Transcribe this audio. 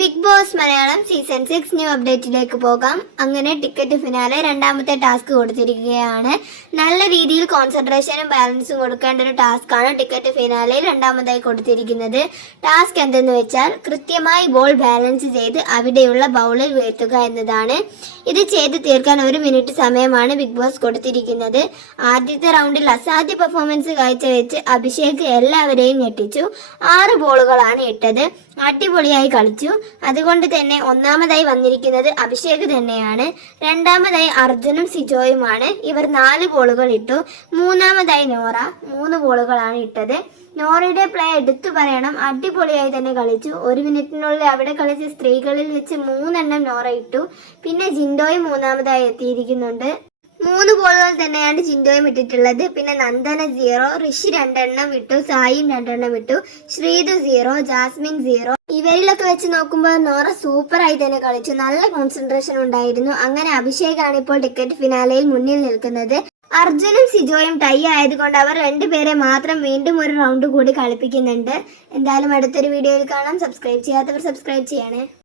Bigg Boss Malayalam season six new അപ്ഡേറ്റിലേക്ക് പോകാം. അങ്ങനെ ticket finale രണ്ടാമത്തെ ടാസ്ക് കൊടുത്തിരിക്കുകയാണ്. നല്ല രീതിയിൽ കോൺസെൻട്രേഷനും ബാലൻസും കൊടുക്കേണ്ട ഒരു ടാസ്ക്കാണ് ടിക്കറ്റ് ഫിനാലെ രണ്ടാമതായി കൊടുത്തിരിക്കുന്നത്. ടാസ്ക് എന്തെന്ന് വെച്ചാൽ കൃത്യമായി ബോൾ ബാലൻസ് ചെയ്ത് അവിടെയുള്ള ബൗളിൽ വീഴ്ത്തുക എന്നതാണ്. ഇത് ചെയ്ത് തീർക്കാൻ ഒരു മിനിറ്റ് സമയമാണ് ബിഗ് ബോസ് കൊടുത്തിരിക്കുന്നത്. ആദ്യത്തെ റൗണ്ടിൽ അസാധ്യ പെർഫോമൻസ് കാഴ്ചവെച്ച് അഭിഷേക് എല്ലാവരെയും ഞെട്ടിച്ചു. ആറ് ബോളുകളാണ് ഇട്ടത്. അടിപൊളിയായി കളിച്ചു. അതുകൊണ്ട് തന്നെ ഒന്നാമതായി വന്നിരിക്കുന്നത് അഭിഷേക് തന്നെയാണ്. രണ്ടാമതായി അർജുനും സിജോയുമാണ്. ഇവർ നാല് ബോളുകൾ ഇട്ടു. മൂന്നാമതായി നോറ. മൂന്ന് ബോളുകളാണ് ഇട്ടത്. നോറയുടെ പ്ലേ എടുത്തു പറയണം. അടിപൊളിയായി തന്നെ കളിച്ചു. ഒരു മിനിറ്റിനുള്ളിൽ അവിടെ കളിച്ച സ്ത്രീകളിൽ വെച്ച് മൂന്നെണ്ണം നോറ ഇട്ടു. പിന്നെ ജിൻഡോയും മൂന്നാമതായി എത്തിയിരിക്കുന്നുണ്ട്. മൂന്ന് ബോളുകൾ തന്നെയാണ് ജിൻഡോയും ഇട്ടിട്ടുള്ളത്. പിന്നെ നന്ദന സീറോ ഋഷി രണ്ടെണ്ണം വിട്ടു സായിയും രണ്ടെണ്ണം വിട്ടു ശ്രീതു സീറോ ജാസ്മിൻ സീറോ ഇവരിലൊക്കെ വെച്ച് നോക്കുമ്പോൾ നോറ സൂപ്പറായി തന്നെ കളിച്ചു. നല്ല കോൺസെൻട്രേഷൻ ഉണ്ടായിരുന്നു. അങ്ങനെ അഭിഷേകാണ് ഇപ്പോൾ ടിക്കറ്റ് ഫിനാലയിൽ മുന്നിൽ നിൽക്കുന്നത്. അർജുനും സിജോയും ടൈ ആയതുകൊണ്ട് അവർ രണ്ടുപേരെ മാത്രം വീണ്ടും ഒരു റൗണ്ട് കൂടി കളിപ്പിക്കുന്നുണ്ട്. എന്തായാലും അടുത്തൊരു വീഡിയോയിൽ കാണാം. സബ്സ്ക്രൈബ് ചെയ്യാത്തവർ സബ്സ്ക്രൈബ് ചെയ്യണേ.